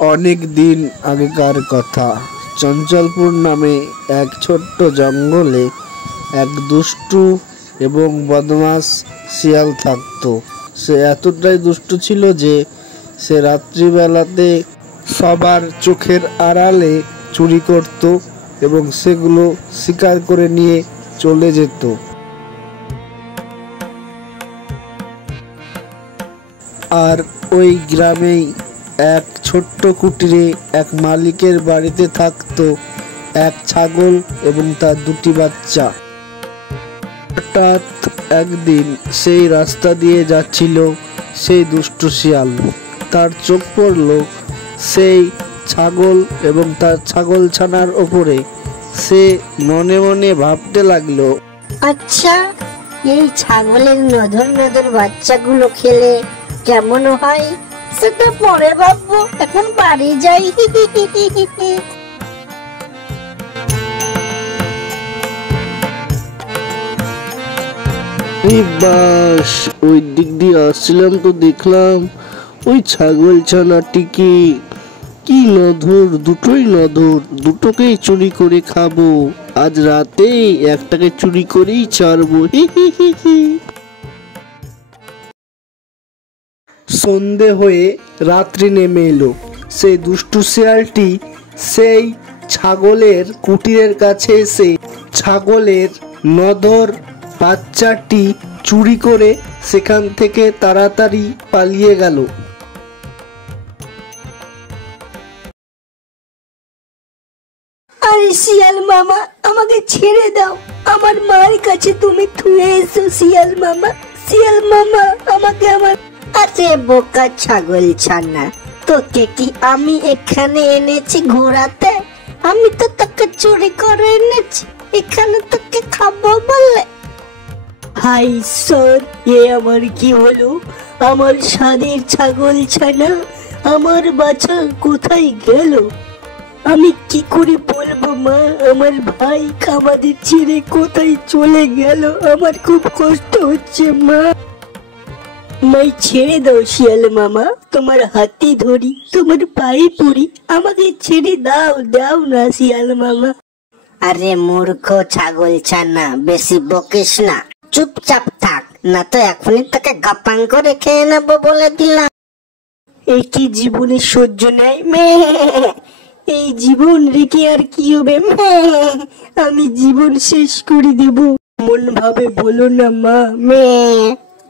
অনেক দিন আগেকার কথা। চঞ্চলপুর নামে এক ছোট্ট জঙ্গলে এক দুষ্টু এবং বদমাশ শিয়াল থাকতো। সে এতটাই দুষ্টু ছিল যে সে রাত্রিবেলাতে সবার চোখের আড়ালে চুরি করত এবং সেগুলো শিকার করে নিয়ে চলে যেত। আর ওই গ্রামেই এক ছোট্ট কুটিরে এক মালিকের বাড়িতে থাকতো এক ছাগল এবং তার দুটি বাচ্চা। হঠাৎ একদিন সেই রাস্তা দিয়ে যাচ্ছিল সেই দুষ্টু শিয়াল। তার চোখ পড়ল সেই ছাগল এবং তার ছাগল ছানার ওপরে। সে মনে মনে ভাবতে লাগলো, আচ্ছা, এই ছাগলের নধর নধর বাচ্চাগুলো খেলে কেমন হয় সেটা পরে ভাববো, এখন বাড়ি যাই। বাস ওই দিক দিয়ে আসছিলাম তো দেখলাম ওই ছাগল ছানাটিকে কি নধর, দুটোই নধর, দুটোকেই চুরি করে খাবো। আজ রাতে একটাকে চুরি করেই ছাড়বো। সন্ধে হয়ে রাত্রি নেমে এলো। সেই দুষ্টু শিয়ালটি সেই ছাগলের কুটিরের কাছে এসে ছাগলের নধর বাচ্চাটি চুরি করে সেখান থেকে তাড়াতাড়ি পালিয়ে গেল। আরে শিয়াল মামা, আমাকে ছেড়ে দাও, আমার মার কাছে তুমি থুয়ে এসো। শিয়াল মামা, শিয়াল মামা, আমাকে আমার। আরে বোকা ছাগল ছানা, তোকে কি আমি এখানে এনেছি ঘোরাতে? আমি তো তোকে চুরি করে এনেছি এখানে তোকে খাবো বলে। হাই স্যার, এ আমার কি হলো? আমার স্বাদের ছাগল ছানা, আমার বাচ্চা কোথায় গেল? আমি কি করে বলবো মা, আমার ভাই আমাদের ছেড়ে কোথায় চলে গেল? আমার খুব কষ্ট হচ্ছে মা। মাই ছেড়ে দাও শিয়াল মামা, তোমার হাতে ধরি, তোমার পায়ে পড়ি, আমাকে ছেড়ে দাও, দাও না শিয়াল মামা। আরে মূর্খ ছাগল ছানা, বেশি বকিস না, চুপচাপ থাক, না তো এখনই তোকে গাপাং করে খেয়ে নেবো বলে দিলাম। এই কি জীবনে সহ্য নাই মে, এই জীবন রেখে আর কি হবে? আমি জীবন শেষ করে দেব। মন ভাবে বলো না মা। মে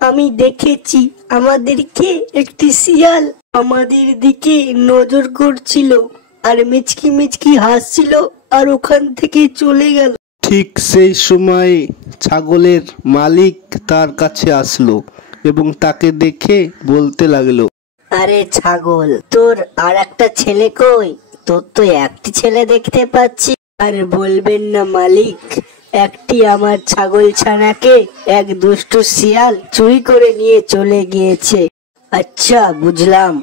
আমি দেখেছি আমাদেরকে একটি শিয়াল আমাদের দিকে নজর করছিল আর মিচকি মিচকি হাসছিল আর ওখান থেকে চলে গেল। ঠিক সেই সময় ছাগলের মালিক তার কাছে আসলো এবং তাকে দেখে বলতে লাগলো, আরে ছাগল, তোর আর একটা ছেলে কই? তোর তো একটি ছেলে দেখতে পাচ্ছি। আর বলবেন না মালিক, একটি আমার ছাগল ছানাকে এক দুষ্টু শিয়াল চুরি করে নিয়ে চলে গিয়েছে। আচ্ছা বুঝলাম,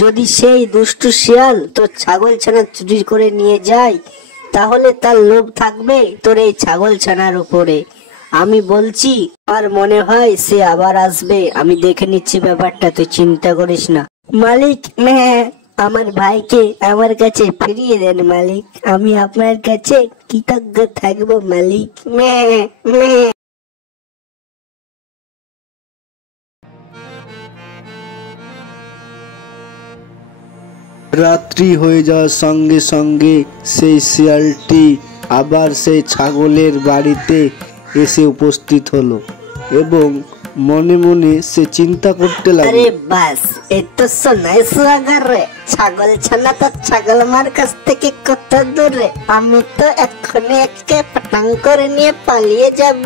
যদি সেই দুষ্টু শিয়াল তোর ছাগল ছানা চুরি করে নিয়ে যায় তাহলে তার লোভ থাকবে তোর এই ছাগল ছানার উপরে। আমি বলছি, আর মনে হয় সে আবার আসবে, আমি দেখে নিচ্ছি ব্যাপারটা, তুই চিন্তা করিস না। মালিক, আমার ভাইকে আমার কাছে ফিরিয়ে দেন মালিক, আমি আপনার কাছে কৃতজ্ঞ থাকবো মালিক। রাত্রি হয়ে যাওয়ার সঙ্গে সঙ্গে সেই শিয়ালটি আবার সেই ছাগলের বাড়িতে এসে উপস্থিত হলো এবং মনে মনে সে চিন্তা করতে লাগলো, আরে বাস, এতো সোনাই সুয়াগার রে, ছাগল ছানা তো ছাগল মার কাছ থেকে কত দূরে, আমি তো এক্ষুনি একে পটাং করে নিয়ে পালিয়ে যাব।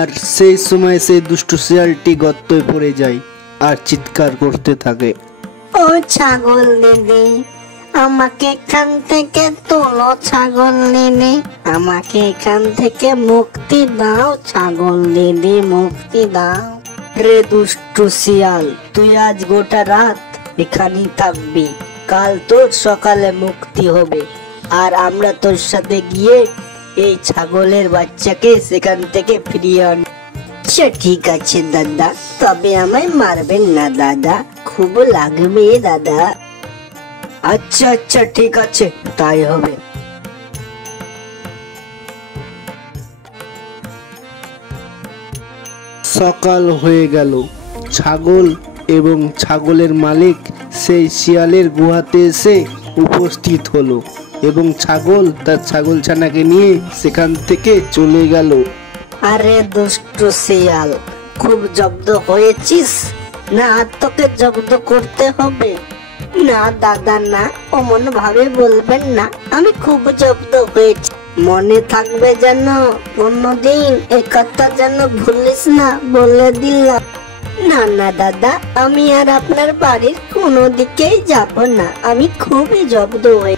আর সেই সময় সেই দুষ্টু শিয়ালটি গর্তে পড়ে যায় আর চিৎকার করতে থাকে, ও ছাগল দিদি, আমাকে এখান থেকে তোলো ছাগল দিদি, আমাকে এখান থেকে মুক্তি দাও ছাগল দিদি, মুক্তি দাও। রে দুষ্টু শিয়াল, তুই আজ গোটা রাত এখানেই থাকবি, কাল তোর সকালে মুক্তি হবে আর আমরা তোর সাথে গিয়ে এই ছাগলের বাচ্চাকে সেখান থেকে ফিরিয়ে আন। আচ্ছা ঠিক আছে দাদা, তবে আমায় মারবেন না দাদা, খুব লাগবে দাদা। আচ্ছা আচ্ছা ঠিক আছে, তাই হবে। সকাল হয়ে গেল। ছাগল এবং ছাগলের মালিক সেই শিয়ালের গুহাতে এসে উপস্থিত হলো এবং ছাগল তার ছাগলছানাকে নিয়ে সেখান থেকে চলে গেল। আরে দুষ্ট শিয়াল, খুব জব্দ হয়েছিস না? তোকে জব্দ করতে হবে না দাদা, না অমন ভাবে বলবেন না। আমি খুব জব্দ হয়েছি, মনে থাকবে যেন, অন্যদিন এ কথা যেন ভুলিস না, বলে দিলাম। না না দাদা, আমি আর আপনার বাড়ির কোনো দিকেই যাব না, আমি খুবই জব্দ হয়ে।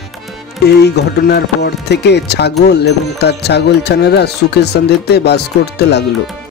এই ঘটনার পর থেকে ছাগল এবং তার ছাগলছানারা সুখে শান্তিতে বাস করতে লাগলো।